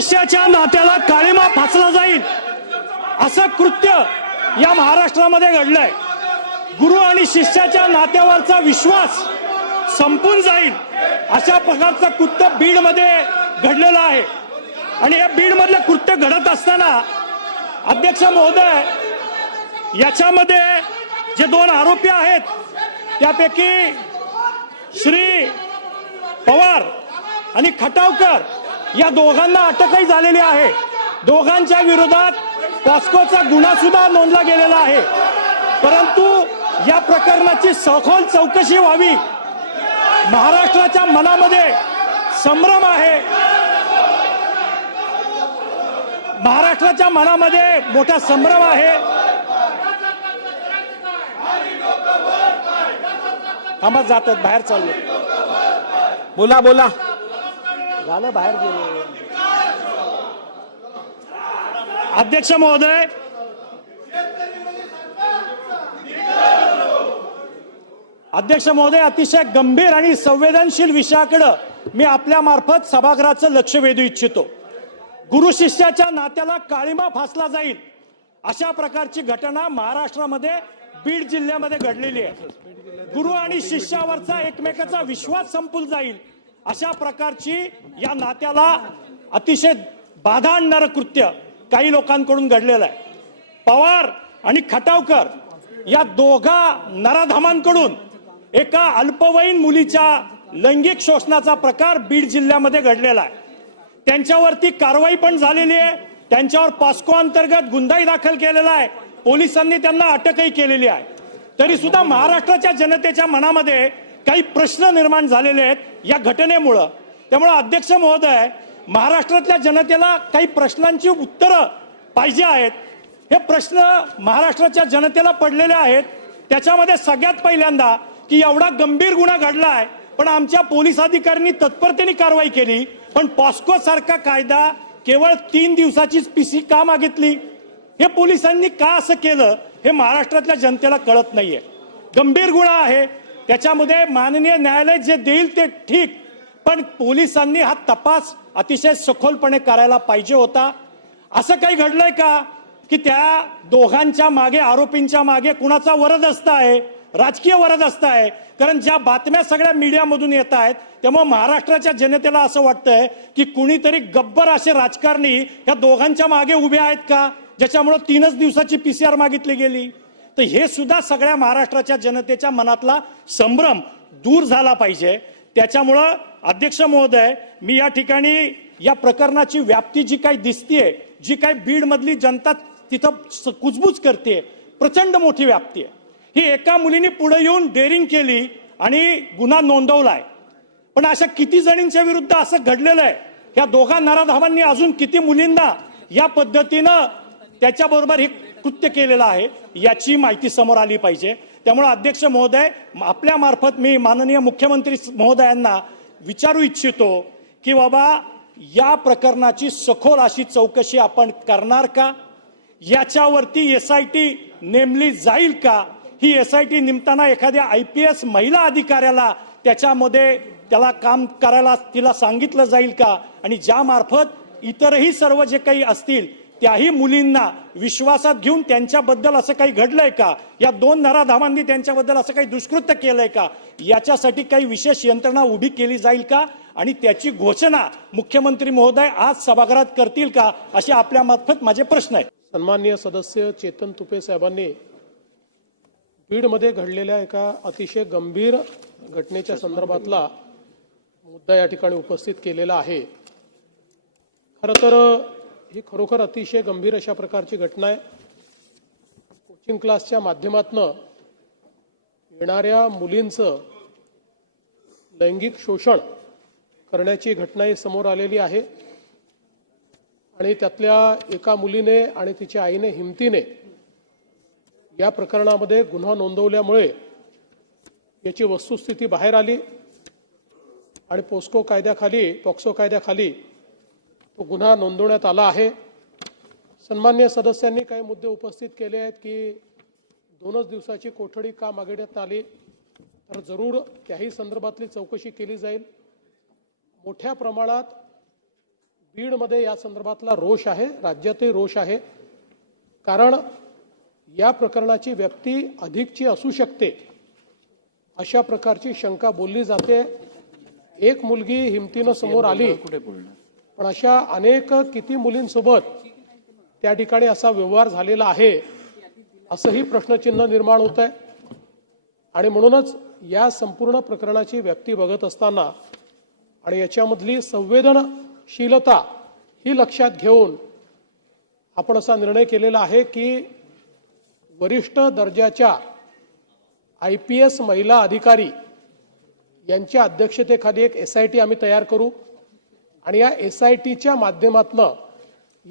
शिष्याच्या नात्याला काळीमा फासला जाईल असं कृत्य या महाराष्ट्रामध्ये घडलंय गुरु आणि शिष्याच्या नात्यावरचा विश्वास संपून जाईल अशा प्रकारचं कृत्य मध्ये घडलेलं आहे आणि बीड मधलं कृत्य घडत असताना अध्यक्ष महोदय याच्यामध्ये जे दोन आरोपी आहेत त्यापैकी श्री पवार आणि खटावकर या दोघांना अटकही झालेली आहे दोघांच्या विरोधात पॉस्कोचा गुन्हा सुद्धा नोंदला गेलेला आहे परंतु या प्रकरणाची सखोल चौकशी व्हावी महाराष्ट्राच्या मनामध्ये संभ्रम आहे महाराष्ट्राच्या मनामध्ये मोठा संभ्रम आहे थांबत जातात बाहेर चालू बोला बोला झालं बाहेर गेले अध्यक्ष महोदय अध्यक्ष महोदय अतिशय गंभीर आणि संवेदनशील विषयाकडं मी आपल्या मार्फत सभागृहाचं लक्ष वेधू इच्छितो गुरु शिष्याच्या नात्याला काळीमा फासला जाईल अशा प्रकारची घटना महाराष्ट्रामध्ये बीड जिल्ह्यामध्ये घडलेली आहे गुरु आणि शिष्यावरचा एकमेकाचा विश्वास संपून जाईल अशा प्रकारची या नात्याला अतिशय बाधा आणणार कृत्य काही लोकांकडून घडलेलं आहे पवार आणि खटावकर या दोघा नराधामांकडून एका अल्पवयीन मुलीच्या लैंगिक शोषणाचा प्रकार बीड जिल्ह्यामध्ये घडलेला आहे त्यांच्यावरती कारवाई पण झालेली आहे त्यांच्यावर पॉस्को अंतर्गत गुन्हाही दाखल केलेला आहे पोलिसांनी त्यांना अटकही केलेली आहे तरी सुद्धा महाराष्ट्राच्या जनतेच्या मनामध्ये काही प्रश्न निर्माण झालेले आहेत या घटनेमुळं त्यामुळं अध्यक्ष महोदय महाराष्ट्रातल्या जनतेला काही प्रश्नांची उत्तरं पाहिजे आहेत हे प्रश्न महाराष्ट्राच्या जनतेला पडलेले आहेत त्याच्यामध्ये सगळ्यात पहिल्यांदा की एवढा गंभीर गुन्हा घडला आहे पण आमच्या पोलीस अधिकाऱ्यांनी तत्परतेने कारवाई केली पण पॉस्को सारखा कायदा केवळ तीन दिवसाचीच पीसी का मागितली हे पोलिसांनी का असं केलं हे महाराष्ट्रातल्या जनतेला कळत नाहीये गंभीर गुन्हा आहे त्याच्यामध्ये माननीय न्यायालय जे देईल ते ठीक पण पोलिसांनी हा तपास अतिशय सखोलपणे करायला पाहिजे होता असं काही घडलंय का की त्या दोघांच्या मागे आरोपींच्या मागे कुणाचा असत आहे राजकीय वरद असत आहे कारण ज्या बातम्या सगळ्या मीडियामधून येत आहेत त्यामुळे महाराष्ट्राच्या जनतेला असं वाटतंय की कुणीतरी गब्बर असे राजकारणी या दोघांच्या मागे उभे आहेत का ज्याच्यामुळे तीनच दिवसाची पीसीआर मागितली गेली तर हे सुद्धा सगळ्या महाराष्ट्राच्या जनतेच्या मनातला संभ्रम दूर झाला पाहिजे त्याच्यामुळं अध्यक्ष महोदय मी या ठिकाणी या प्रकरणाची व्याप्ती जी काही दिसतीये जी काही बीडमधली जनता तिथं कुजबूज करते प्रचंड मोठी व्याप्ती आहे ही एका मुलीने पुढे येऊन डेअरिंग केली आणि गुन्हा नोंदवलाय पण अशा किती जणींच्या विरुद्ध असं घडलेलं आहे ह्या दोघा नराधावांनी अजून किती मुलींना या पद्धतीनं त्याच्याबरोबर ही कृत्य केलेलं आहे याची माहिती समोर आली पाहिजे त्यामुळे अध्यक्ष महोदय आपल्यामार्फत मी माननीय मुख्यमंत्री महोदयांना विचारू इच्छितो की बाबा या प्रकरणाची सखोल अशी चौकशी आपण करणार का याच्यावरती एस आय टी नेमली जाईल का ही एस आय टी नेमताना एखाद्या आय पी एस महिला अधिकाऱ्याला त्याच्यामध्ये त्याला काम करायला तिला सांगितलं जाईल का आणि ज्यामार्फत इतरही सर्व जे काही असतील त्याही मुलींना विश्वासात घेऊन त्यांच्याबद्दल असं काही घडलंय का या दोन नराधामांनी त्यांच्याबद्दल असं काही दुष्कृत्य केलंय का याच्यासाठी काही विशेष यंत्रणा उभी केली जाईल का आणि त्याची घोषणा मुख्यमंत्री महोदय आज सभागृहात करतील का असे आपल्या मार्फत माझे प्रश्न आहेत सन्मान्य सदस्य चेतन तुपे साहेबांनी बीडमध्ये घडलेल्या एका अतिशय गंभीर घटनेच्या संदर्भातला मुद्दा या ठिकाणी उपस्थित केलेला आहे खरं तर ही खरोखर अतिशय गंभीर अशा प्रकारची घटना आहे कोचिंग क्लासच्या माध्यमातनं येणाऱ्या मुलींचं लैंगिक शोषण करण्याची घटना ही समोर आलेली आहे आणि त्यातल्या एका मुलीने आणि तिच्या आईने हिमतीने या प्रकरणामध्ये गुन्हा नोंदवल्यामुळे याची वस्तुस्थिती बाहेर आली आणि पोस्को कायद्याखाली पॉक्सो कायद्याखाली तो गुन्हा नोंदवण्यात आला आहे सन्मान्य सदस्यांनी काही मुद्दे उपस्थित केले आहेत की दोनच दिवसाची कोठडी का मागण्यात आली तर जरूर त्याही संदर्भातली चौकशी केली जाईल मोठ्या प्रमाणात बीडमध्ये या संदर्भातला रोष आहे राज्यातही रोष आहे कारण या प्रकरणाची व्यक्ती अधिकची असू शकते अशा प्रकारची शंका बोलली जाते एक मुलगी हिमतीनं समोर आली पण अशा अनेक किती मुलींसोबत त्या ठिकाणी असा व्यवहार झालेला आहे असंही प्रश्नचिन्ह निर्माण होत आहे आणि म्हणूनच या संपूर्ण प्रकरणाची व्याप्ती बघत असताना आणि याच्यामधली संवेदनशीलता ही लक्षात घेऊन आपण असा निर्णय केलेला आहे की वरिष्ठ दर्जाच्या आय पी एस महिला अधिकारी यांच्या अध्यक्षतेखाली एक एस आय टी आम्ही तयार करू आणि या एस आय टीच्या माध्यमातनं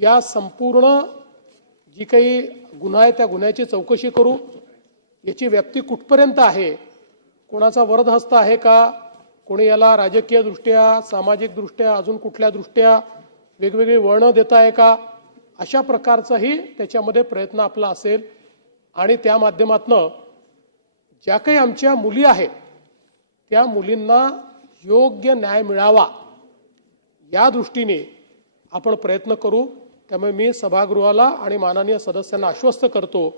या संपूर्ण जी काही गुन्हा आहे त्या गुन्ह्याची चौकशी करू याची व्याप्ती कुठपर्यंत आहे कोणाचा वरदहस्त आहे का कोणी याला राजकीय दृष्ट्या सामाजिकदृष्ट्या अजून कुठल्या दृष्ट्या वेगवेगळी वळणं देत आहे का अशा प्रकारचाही त्याच्यामध्ये प्रयत्न आपला असेल आणि त्या माध्यमातनं ज्या काही आमच्या मुली आहेत त्या मुलींना योग्य न्याय मिळावा या दृष्टीने आपण प्रयत्न करू त्यामुळे मी सभागृहाला आणि माननीय सदस्यांना आश्वस्त करतो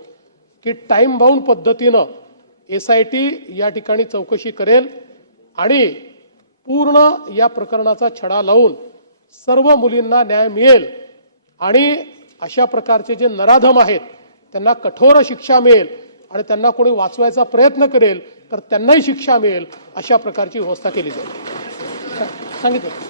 की टाईम बाऊंड पद्धतीनं एस आय टी या ठिकाणी चौकशी करेल आणि पूर्ण या प्रकरणाचा छडा लावून सर्व मुलींना न्याय मिळेल आणि अशा प्रकारचे जे नराधम आहेत त्यांना कठोर शिक्षा मिळेल आणि त्यांना कोणी वाचवायचा प्रयत्न करेल तर त्यांनाही शिक्षा मिळेल अशा प्रकारची व्यवस्था केली जाईल सांगितलं